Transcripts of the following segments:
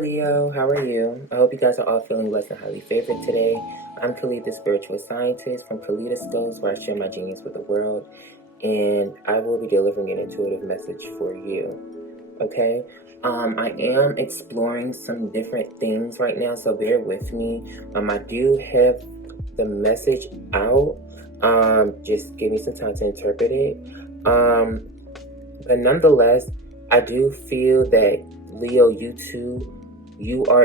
Leo. How are you? I hope you guys are all feeling blessed and highly favored today. I'm Khalid, the spiritual scientist from Kaleidoscopes, where I share my genius with the world, and I will be delivering an intuitive message for you. Okay? I am exploring some different things right now, so bear with me. I do have the message out. Just give me some time to interpret it. But nonetheless, I do feel that Leo, you are you're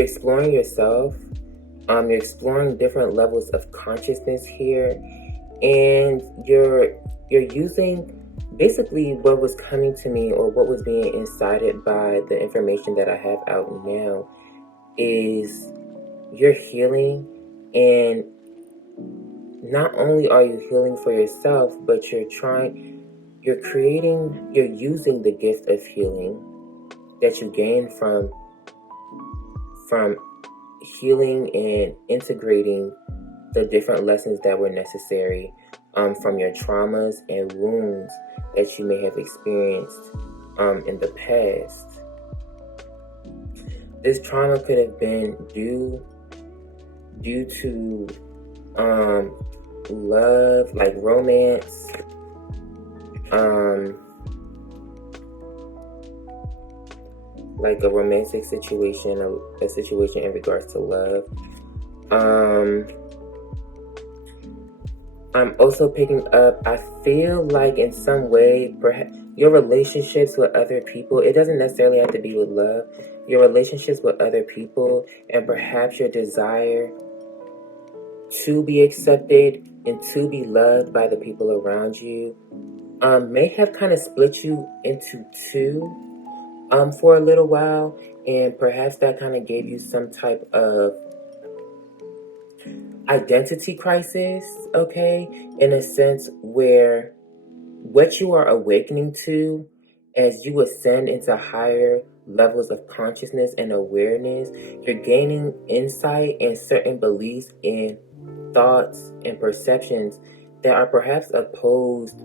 exploring yourself. You're exploring different levels of consciousness here, and you're using basically what was coming to me or what was being incited by the information that I have out now is you're healing, and not only are you healing for yourself, but you're using the gift of healing that you gain from healing and integrating the different lessons that were necessary from your traumas and wounds that you may have experienced in the past. This trauma could have been due to love, like romance, like a romantic situation, a situation in regards to love. I'm also picking up, I feel like in some way, perhaps your relationships with other people, it doesn't necessarily have to be with love, your relationships with other people, and perhaps your desire to be accepted and to be loved by the people around you, may have kind of split you into two for a little while, and perhaps that kind of gave you some type of identity crisis, okay, in a sense where what you are awakening to as you ascend into higher levels of consciousness and awareness, you're gaining insight and certain beliefs and thoughts and perceptions that are perhaps opposed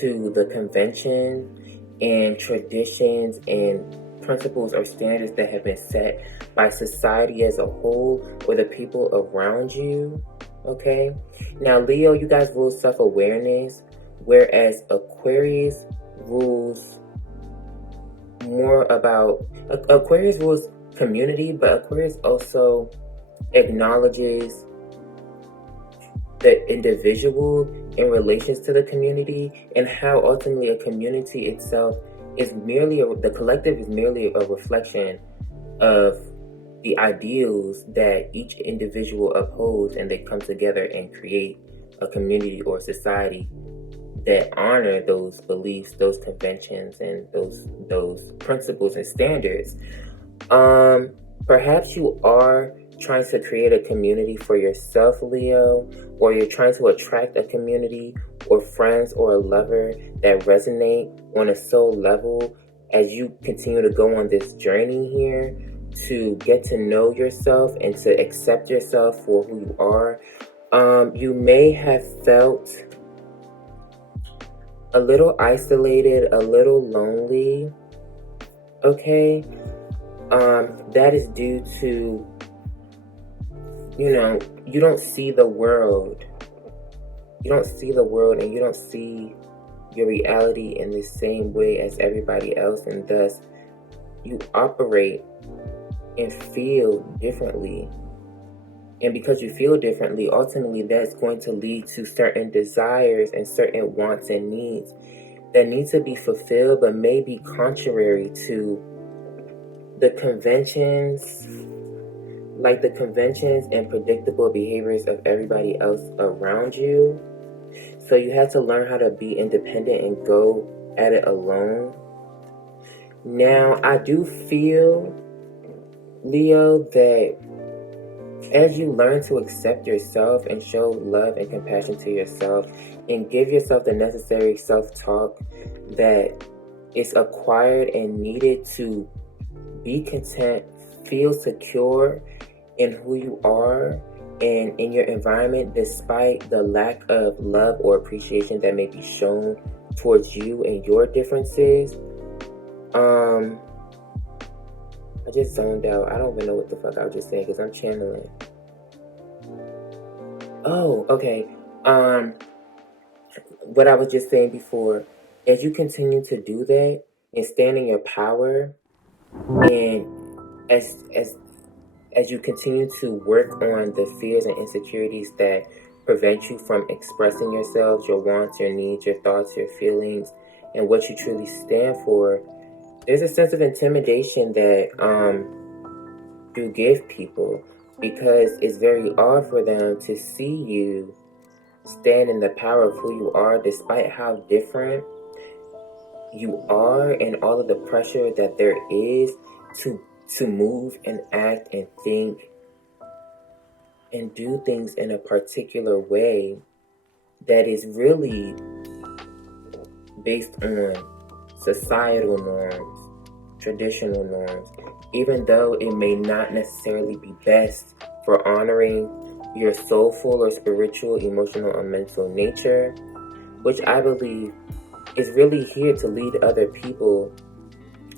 to the convention and traditions and principles or standards that have been set by society as a whole or the people around you. Okay? Now, Leo, you guys rule self-awareness, whereas Aquarius rules Aquarius rules community, but Aquarius also acknowledges the individual in relations to the community, and how ultimately a community itself is the collective is merely a reflection of the ideals that each individual upholds, and they come together and create a community or society that honor those beliefs, those conventions, and those principles and standards. Perhaps you are trying to create a community for yourself, Leo, or you're trying to attract a community or friends or a lover that resonate on a soul level as you continue to go on this journey here to get to know yourself and to accept yourself for who you are. You may have felt a little isolated, a little lonely, okay? That is due to, you don't see the world. You don't see the world, and you don't see your reality in the same way as everybody else, and thus you operate and feel differently. And because you feel differently, ultimately that's going to lead to certain desires and certain wants and needs that need to be fulfilled, but may be contrary to the conventions, like the conventions and predictable behaviors of everybody else around you. So you have to learn how to be independent and go at it alone. Now, I do feel, Leo, that as you learn to accept yourself and show love and compassion to yourself and give yourself the necessary self-talk that is acquired and needed to be content, feel secure in who you are and in your environment, despite the lack of love or appreciation that may be shown towards you and your differences, I just zoned out. I don't even know what the fuck I was just saying because I'm channeling. Oh, okay. What I was just saying before, as you continue to do that and stand in your power, and as you continue to work on the fears and insecurities that prevent you from expressing yourselves, your wants, your needs, your thoughts, your feelings, and what you truly stand for, there's a sense of intimidation that you give people, because it's very odd for them to see you stand in the power of who you are, despite how different you are and all of the pressure that there is to move and act and think and do things in a particular way that is really based on societal norms, traditional norms, even though it may not necessarily be best for honoring your soulful or spiritual, emotional, or mental nature, which I believe is really here to lead other people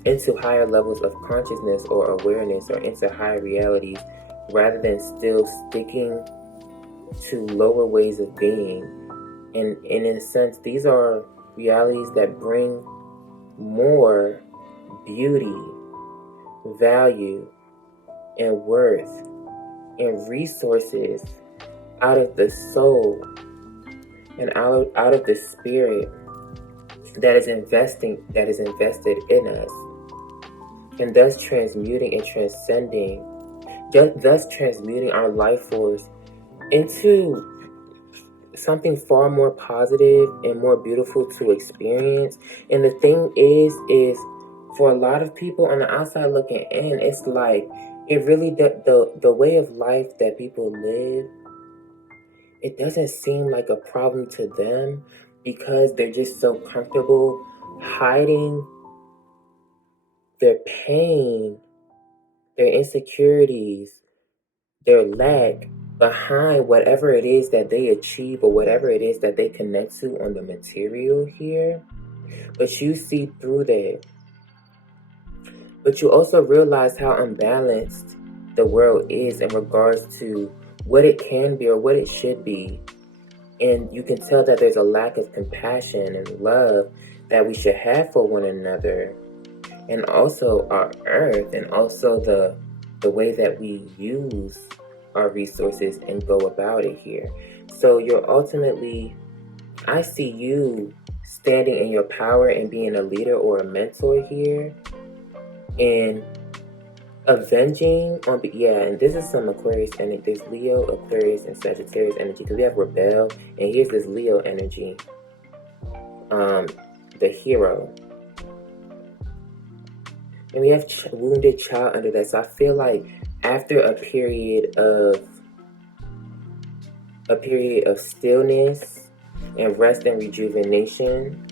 into higher levels of consciousness or awareness, or into higher realities, rather than still sticking to lower ways of being. And in a sense, these are realities that bring more beauty, value, and worth and resources out of the soul and out of the spirit that is invested in us, and thus transmuting and transcending, thus transmuting our life force into something far more positive and more beautiful to experience. And the thing is for a lot of people on the outside looking in, it's like it really the way of life that people live, it doesn't seem like a problem to them, because they're just so comfortable hiding their pain, their insecurities, their lack behind whatever it is that they achieve or whatever it is that they connect to on the material here. But you see through that. But you also realize how unbalanced the world is in regards to what it can be or what it should be. And you can tell that there's a lack of compassion and love that we should have for one another, and also our earth, and also the way that we use our resources and go about it here. So you're ultimately, I see you standing in your power and being a leader or a mentor here, and avenging on, and this is some Aquarius energy. There's Leo, Aquarius, and Sagittarius energy, because we have rebel, and here's this Leo energy, the hero, and we have wounded child under that. So I feel like after a period of stillness and rest and rejuvenation,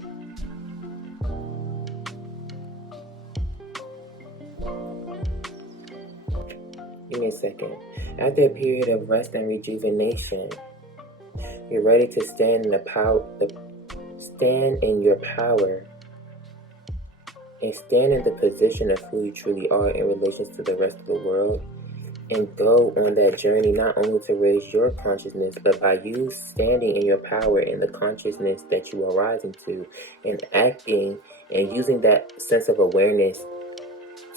give me a second. After a period of rest and rejuvenation, you're ready to stand in your power, and stand in the position of who you truly are in relation to the rest of the world, and go on that journey not only to raise your consciousness, but by you standing in your power in the consciousness that you are rising to, and acting and using that sense of awareness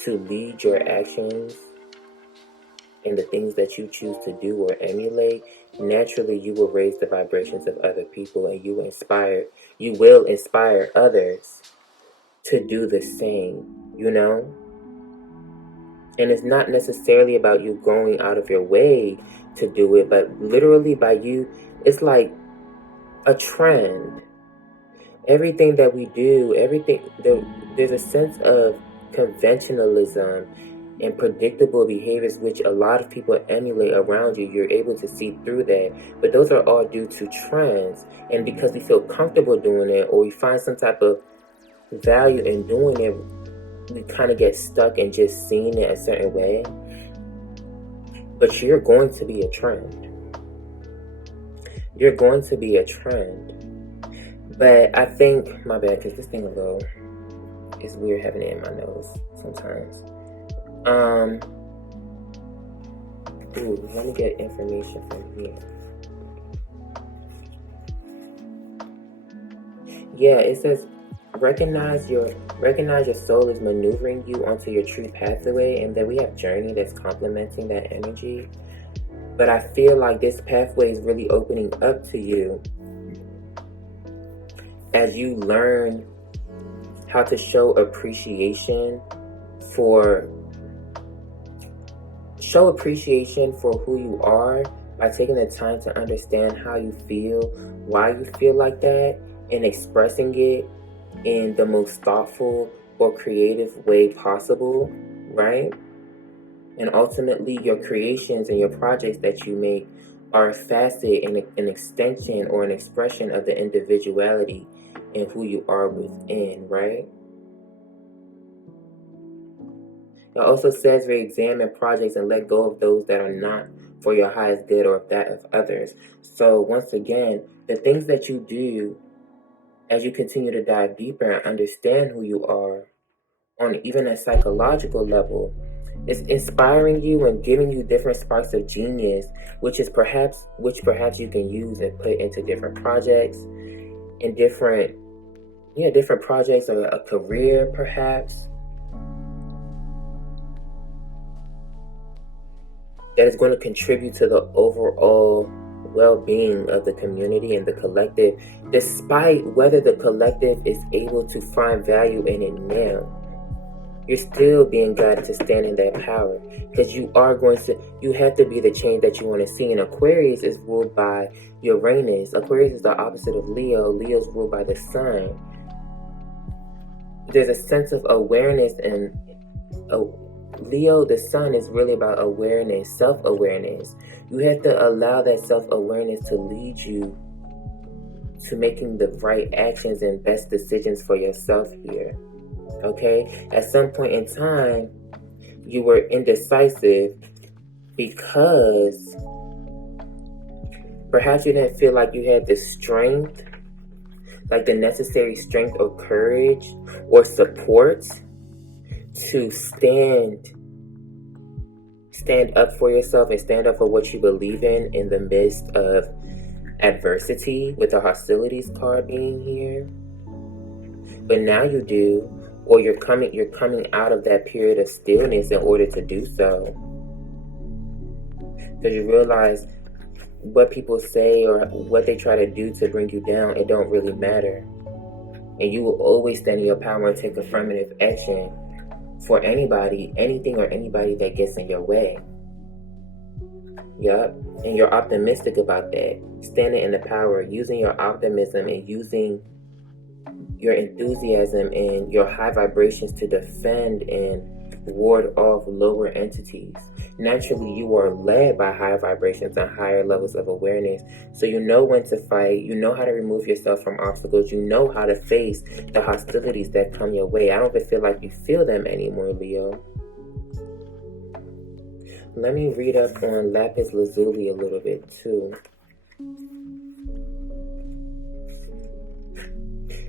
to lead your actions and the things that you choose to do or emulate, naturally you will raise the vibrations of other people, and you will inspire others to do the same, And it's not necessarily about you going out of your way to do it, but literally by you, it's like a trend. Everything that we do, there's a sense of conventionalism and predictable behaviors which a lot of people emulate around you. You're able to see through that, but those are all due to trends, and because we feel comfortable doing it, or we find some type of value in doing it, we kind of get stuck in just seeing it a certain way. But you're going to be a trend. You're going to be a trend. But I think, my bad, because this thing It's weird having it in my nose sometimes. Let me get information from here. Yeah, it says recognize your soul is maneuvering you onto your true pathway, and then we have journey that's complementing that energy. But I feel like this pathway is really opening up to you as you learn how to show appreciation for who you are by taking the time to understand how you feel, why you feel like that, and expressing it in the most thoughtful or creative way possible, right? And ultimately, your creations and your projects that you make are a facet and an extension or an expression of the individuality and who you are within, right? It also says re-examine projects and let go of those that are not for your highest good or that of others. So once again, the things that you do as you continue to dive deeper and understand who you are on even a psychological level, it's inspiring you and giving you different sparks of genius, which perhaps you can use and put into different projects and different projects or a career perhaps that is going to contribute to the overall well-being of the community and the collective, despite whether the collective is able to find value in it now. You're still being guided to stand in that power, because you have to be the change that you want to see. And Aquarius is ruled by Uranus. Aquarius is the opposite of Leo. Leo's ruled by the sun. There's a sense of awareness, and Leo, the sun, is really about awareness, self-awareness. You have to allow that self-awareness to lead you to making the right actions and best decisions for yourself here. Okay? At some point in time, you were indecisive because perhaps you didn't feel like you had the strength, like the necessary strength or courage or support to stand up for yourself and stand up for what you believe in the midst of adversity, with the hostilities card being here. But now you do, or you're coming out of that period of stillness in order to do so, because you realize what people say or what they try to do to bring you down, it don't really matter, and you will always stand in your power and take affirmative action for anything or anybody that gets in your way. Yup. And you're optimistic about that. Standing in the power, using your optimism and using your enthusiasm and your high vibrations to defend and ward off lower entities. Naturally, you are led by higher vibrations and higher levels of awareness. So you know when to fight. You know how to remove yourself from obstacles. You know how to face the hostilities that come your way. I don't even feel like you feel them anymore, Leo. Let me read up on lapis lazuli a little bit too,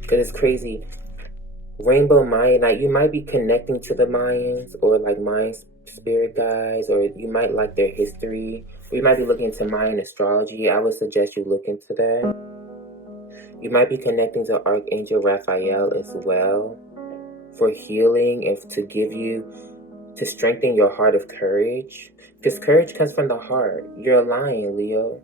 because it's crazy. Rainbow Mayan, like you might be connecting to the Mayans or like Mayan spirit guides, or you might like their history, or you might be looking into Mayan astrology. I would suggest you look into that. You might be connecting to Archangel Raphael as well for healing and to strengthen your heart of courage, because courage comes from the heart. You're a lion, Leo.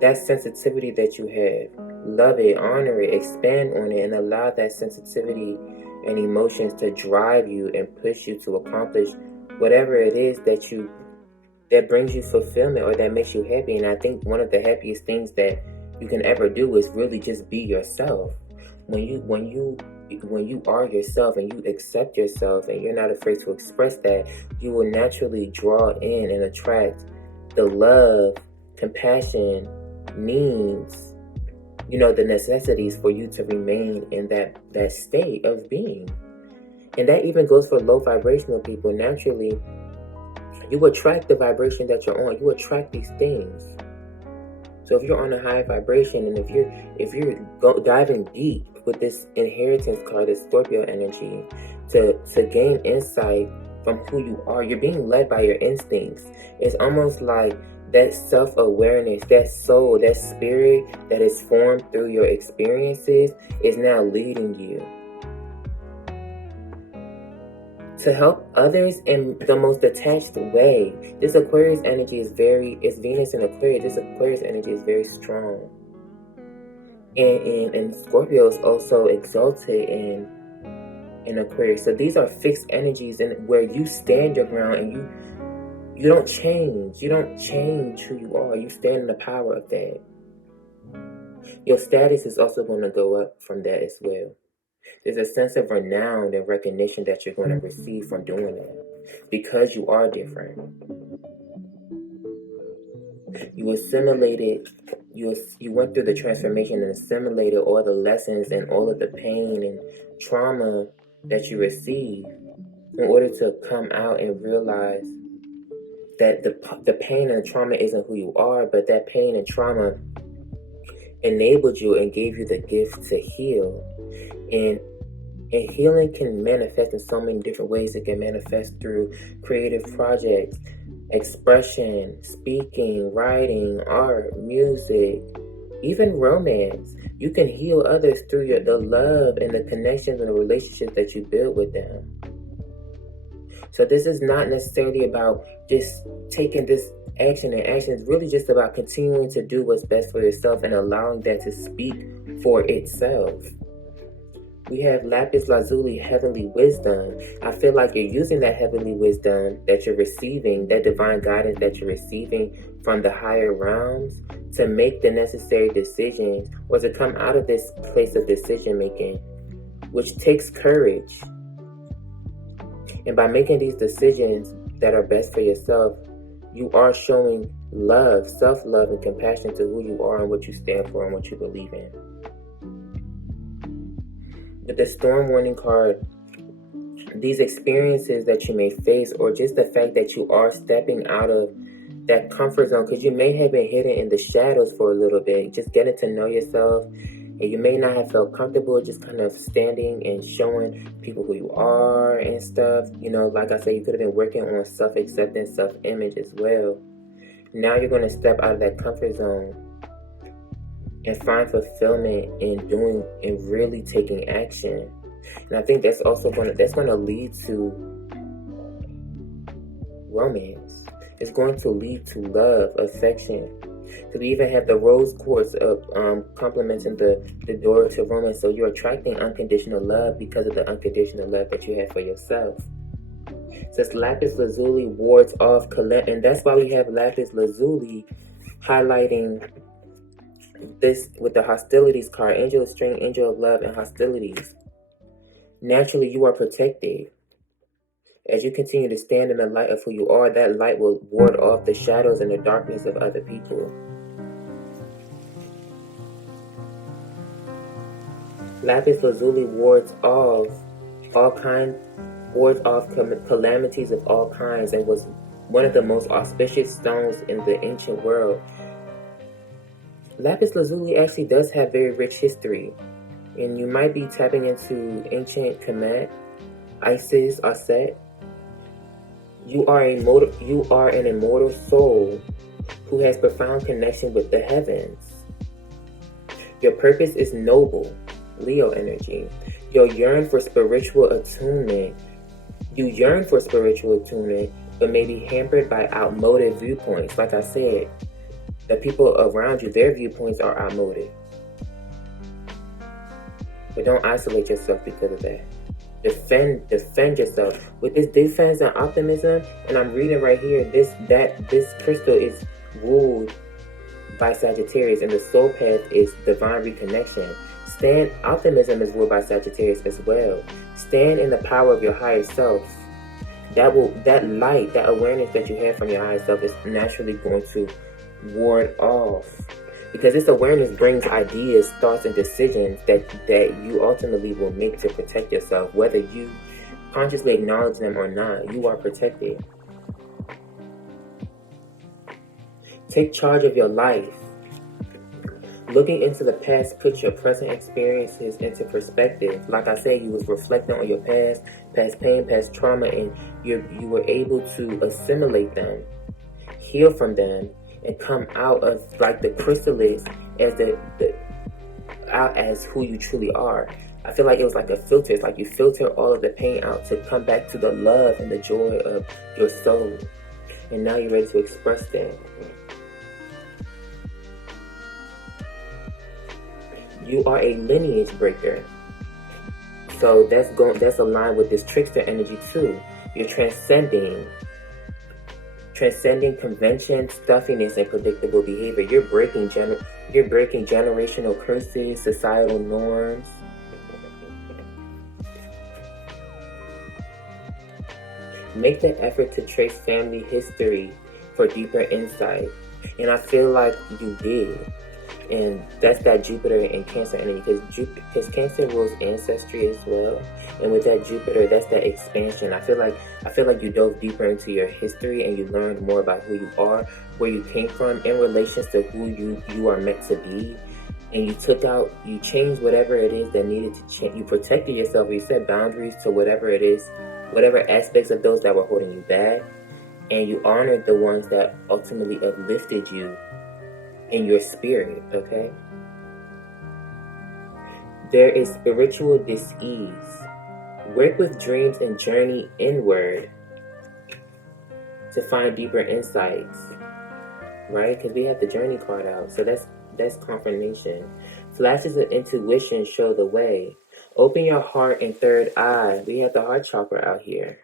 That sensitivity that you have, love it, honor it, expand on it, and allow that sensitivity and emotions to drive you and push you to accomplish whatever it is that brings you fulfillment or that makes you happy. And I think one of the happiest things that you can ever do is really just be yourself. When you are yourself and you accept yourself and you're not afraid to express that, you will naturally draw in and attract the love, compassion, needs, the necessities for you to remain in that state of being. And that even goes for low vibrational people. Naturally, you attract the vibration that you're on. You attract these things. So if you're on a high vibration, and if you're diving deep with this inheritance card, this Scorpio energy, to gain insight from who you are. You're being led by your instincts. It's almost like that self-awareness, that soul, that spirit that is formed through your experiences is now leading you to help others in the most detached way. This Aquarius energy is it's Venus in Aquarius. This Aquarius energy is very strong. And Scorpio is also exalted in Aquarius. So these are fixed energies where you stand your ground and you don't change. You don't change who you are. You stand in the power of that. Your status is also going to go up from that as well. There's a sense of renown and recognition that you're going to receive from doing that because you are different. You assimilated, you went through the transformation and assimilated all the lessons and all of the pain and trauma that you received in order to come out and realize that the pain and trauma isn't who you are, but that pain and trauma enabled you and gave you the gift to heal. And healing can manifest in so many different ways. It can manifest through creative projects, expression, speaking, writing, art, music, even romance. You can heal others through the love and the connections and the relationships that you build with them. So this is not necessarily about just taking this action and action. It's really just about continuing to do what's best for yourself and allowing that to speak for itself. We have lapis lazuli, heavenly wisdom. I feel like you're using that heavenly wisdom that you're receiving, that divine guidance that you're receiving from the higher realms to make the necessary decisions or to come out of this place of decision making, which takes courage. And by making these decisions that are best for yourself, you are showing love, self-love, and compassion to who you are and what you stand for and what you believe in. With the storm warning card, these experiences that you may face, or just the fact that you are stepping out of that comfort zone, because you may have been hidden in the shadows for a little bit, just getting to know yourself, and you may not have felt comfortable just kind of standing and showing people who you are and stuff. You know, like I said, you could have been working on self-acceptance, self-image as well. Now you're going to step out of that comfort zone and find fulfillment in doing and really taking action. And I think that's also going to lead to romance. It's going to lead to love, affection. So we even have the rose quartz of complementing the door to romance. So you're attracting unconditional love because of the unconditional love that you have for yourself. Since lapis lazuli wards off, and that's why we have lapis lazuli highlighting this with the hostilities card, angel of strength, angel of love, and hostilities. Naturally, you are protected. As you continue to stand in the light of who you are, that light will ward off the shadows and the darkness of other people. Lapis lazuli wards off calamities of all kinds, and was one of the most auspicious stones in the ancient world. Lapis lazuli actually does have very rich history, and you might be tapping into ancient Kemet, Isis, or Set. You are an immortal soul who has profound connection with the heavens. Your purpose is noble, Leo energy. You yearn for spiritual attunement, but may be hampered by outmoded viewpoints. Like I said, the people around you, their viewpoints are outmoded. But don't isolate yourself because of that. Defend yourself with this defense and optimism. And I'm reading right here, this crystal is ruled by Sagittarius, and the soul path is divine reconnection. Optimism is ruled by Sagittarius as well. Stand in the power of your higher self. That light, that awareness that you have from your higher self is naturally going to ward off, because this awareness brings ideas, thoughts, and decisions that you ultimately will make to protect yourself. Whether you consciously acknowledge them or not, you are protected. Take charge of your life. Looking into the past puts your present experiences into perspective. Like I said, you was reflecting on your past pain, past trauma, and you were able to assimilate them, heal from them, and come out of like the chrysalis as out as who you truly are. I feel like it was like a filter. It's like you filter all of the pain out to come back to the love and the joy of your soul. And now you're ready to express that. You are a lineage breaker. So that's aligned with this trickster energy too. You're transcending convention, stuffiness, and predictable behavior. You're breaking generational curses, societal norms. Make the effort to trace family history for deeper insight. And I feel like you did. And that's that Jupiter and Cancer energy, because Cancer rules ancestry as well. And with that Jupiter, that's that expansion. I feel like you dove deeper into your history and you learned more about who you are, where you came from, in relation to who you are meant to be. And you changed whatever it is that needed to change. You protected yourself. You set boundaries to whatever it is, whatever aspects of those that were holding you back. And you honored the ones that ultimately uplifted you in your spirit, okay? There is spiritual dis-ease. Work with dreams and journey inward to find deeper insights, right? Because we have the journey card out, so that's confirmation. Flashes of intuition show the way. Open your heart and third eye. We have the heart chakra out here.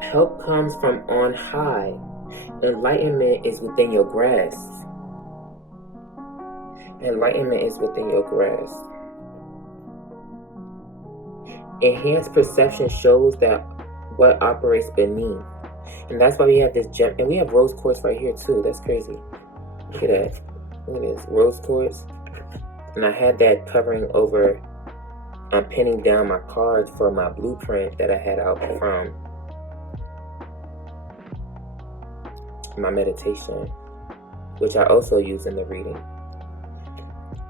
Help comes from on high. Enlightenment is within your grasp. Enlightenment is within your grasp. Enhanced perception shows that what operates beneath. And that's why we have this gem. And we have rose quartz right here too. That's crazy. Look at that. Look at this. Rose quartz. And I had that covering over. I'm pinning down my cards for my blueprint that I had out from my meditation, which I also use in the reading.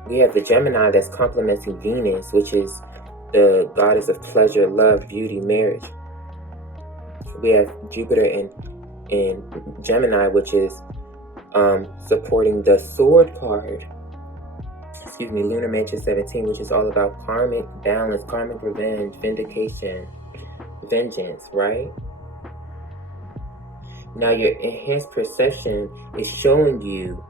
We have the Gemini that's complementing Venus, which is the goddess of pleasure, love, beauty, marriage. We have Jupiter in Gemini, which is supporting the Sword card. Lunar Mansion 17, which is all about karmic balance, karmic revenge, vindication, vengeance, right? Now your enhanced perception is showing you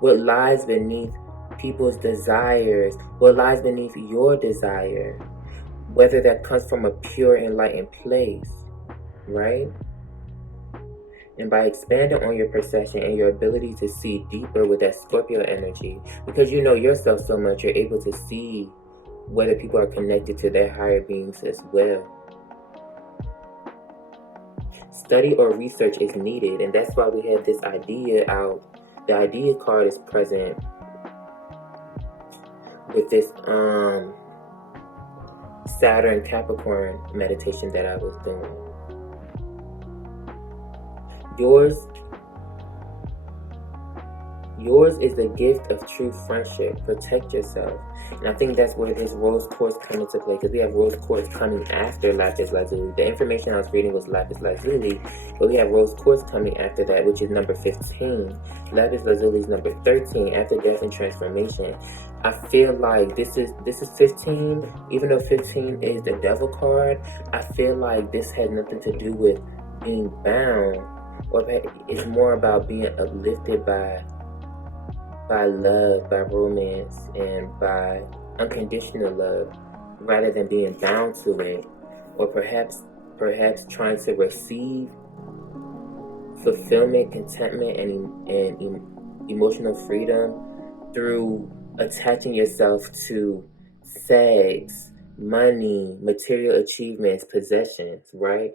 what lies beneath people's desires, what lies beneath your desire, whether that comes from a pure enlightened place, right? And by expanding on your perception and your ability to see deeper with that Scorpio energy, because you know yourself so much, you're able to see whether people are connected to their higher beings as well. Study or research is needed, and that's why we have this idea out. The idea card is present with this Saturn Capricorn meditation that I was doing. Yours is the gift of true friendship. Protect yourself. And I think that's where this rose quartz comes into play, because we have rose quartz coming after lapis lazuli. The information I was reading was lapis lazuli, but we have rose quartz coming after that, which is number 15. Lapis lazuli is number 13, after death and transformation. I feel like this is 15, even though 15 is the devil card. I feel like this had nothing to do with being bound, or it's more about being uplifted by love, by romance, and by unconditional love, rather than being bound to it, or perhaps trying to receive fulfillment, contentment, and emotional freedom through attaching yourself to sex, money, material achievements, possessions, right?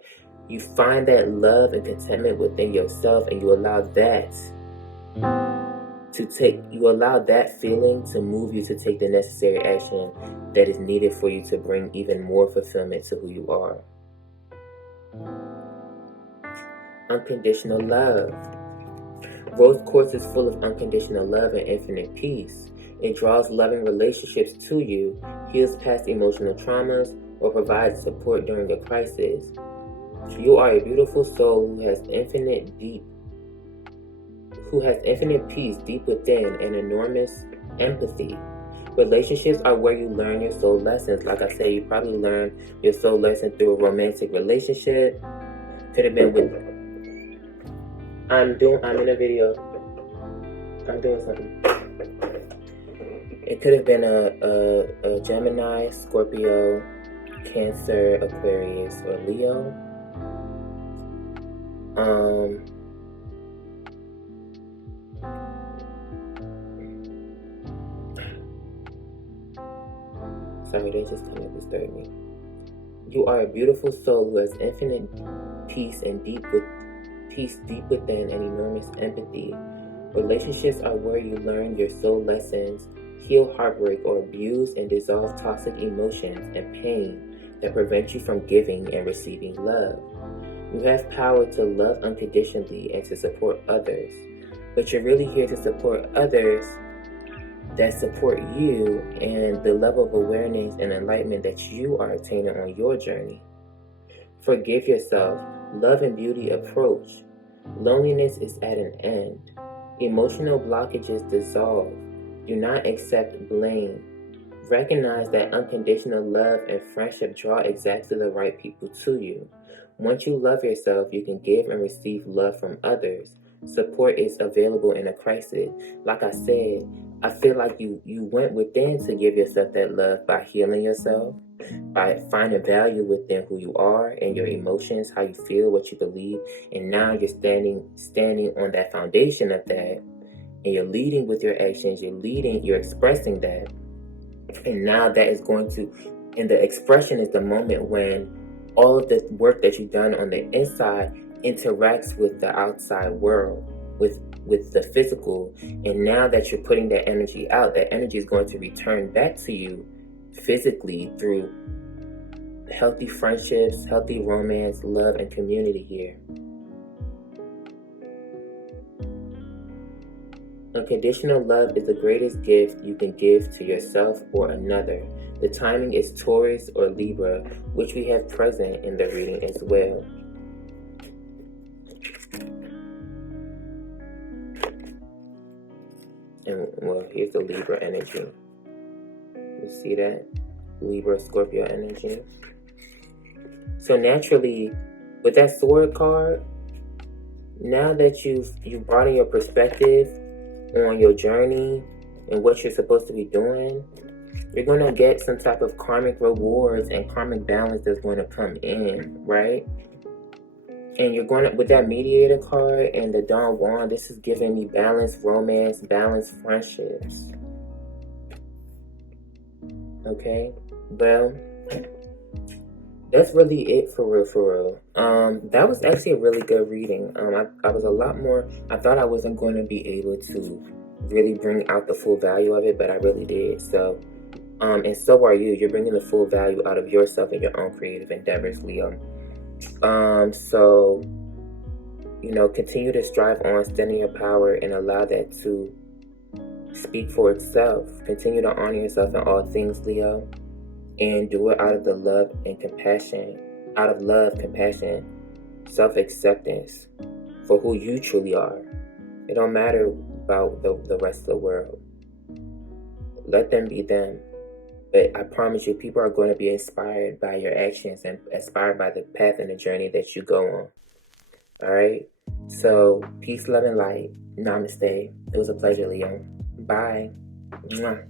You find that love and contentment within yourself, and you allow that feeling to move you to take the necessary action that is needed for you to bring even more fulfillment to who you are. Unconditional love. Rose quartz is full of unconditional love and infinite peace. It draws loving relationships to you, heals past emotional traumas, or provides support during a crisis. You are a beautiful soul who has infinite peace deep within and enormous empathy. Relationships are where you learn your soul lessons. Like I said, you probably learned your soul lesson through a romantic relationship. Could have been with I'm in a video. I'm doing something. It could have been a Gemini, Scorpio, Cancer, Aquarius, or Leo. Sorry, they just kind of disturbed me. You are a beautiful soul who has infinite peace and deep within and enormous empathy. Relationships are where you learn your soul lessons, heal heartbreak or abuse, and dissolve toxic emotions and pain that prevent you from giving and receiving love. You have power to love unconditionally and to support others, but you're really here to support others that support you and the level of awareness and enlightenment that you are attaining on your journey. Forgive yourself. Love and beauty approach. Loneliness is at an end. Emotional blockages dissolve. Do not accept blame. Recognize that unconditional love and friendship draw exactly the right people to you. Once you love yourself, you can give and receive love from others. Support is available in a crisis. Like I said, I feel like you went within to give yourself that love by healing yourself, by finding value within who you are and your emotions, how you feel, what you believe, and now you're standing on that foundation of that, and you're leading with your actions, you're expressing that, and now that is going to, and the expression is the moment when all of the work that you've done on the inside interacts with the outside world, with the physical, and now that you're putting that energy out, that energy is going to return back to you physically through healthy friendships, healthy romance, love, and community here. Unconditional love is the greatest gift you can give to yourself or another. The timing is Taurus or Libra, which we have present in the reading as well. And well, here's the Libra energy. You see that? Libra, Scorpio energy. So naturally, with that sword card, now that you've brought in your perspective on your journey and what you're supposed to be doing, you're going to get some type of karmic rewards and karmic balance that's going to come in, right? And you're going to, with that mediator card and the Dawn Wand, this is giving me balanced romance, balanced friendships. Okay? Well, that's really it for real. That was actually a really good reading. I was a lot more, I thought I wasn't going to be able to really bring out the full value of it, but I really did. So, and so are you. You're bringing the full value out of yourself and your own creative endeavors, Leo. So, continue to strive on, stand in your power, and allow that to speak for itself. Continue to honor yourself in all things, Leo, and do it out of the love and compassion, self-acceptance for who you truly are. It don't matter about the rest of the world. Let them be them. But I promise you, people are going to be inspired by your actions and inspired by the path and the journey that you go on. All right? So, peace, love, and light. Namaste. It was a pleasure, Leo. Bye. Mwah.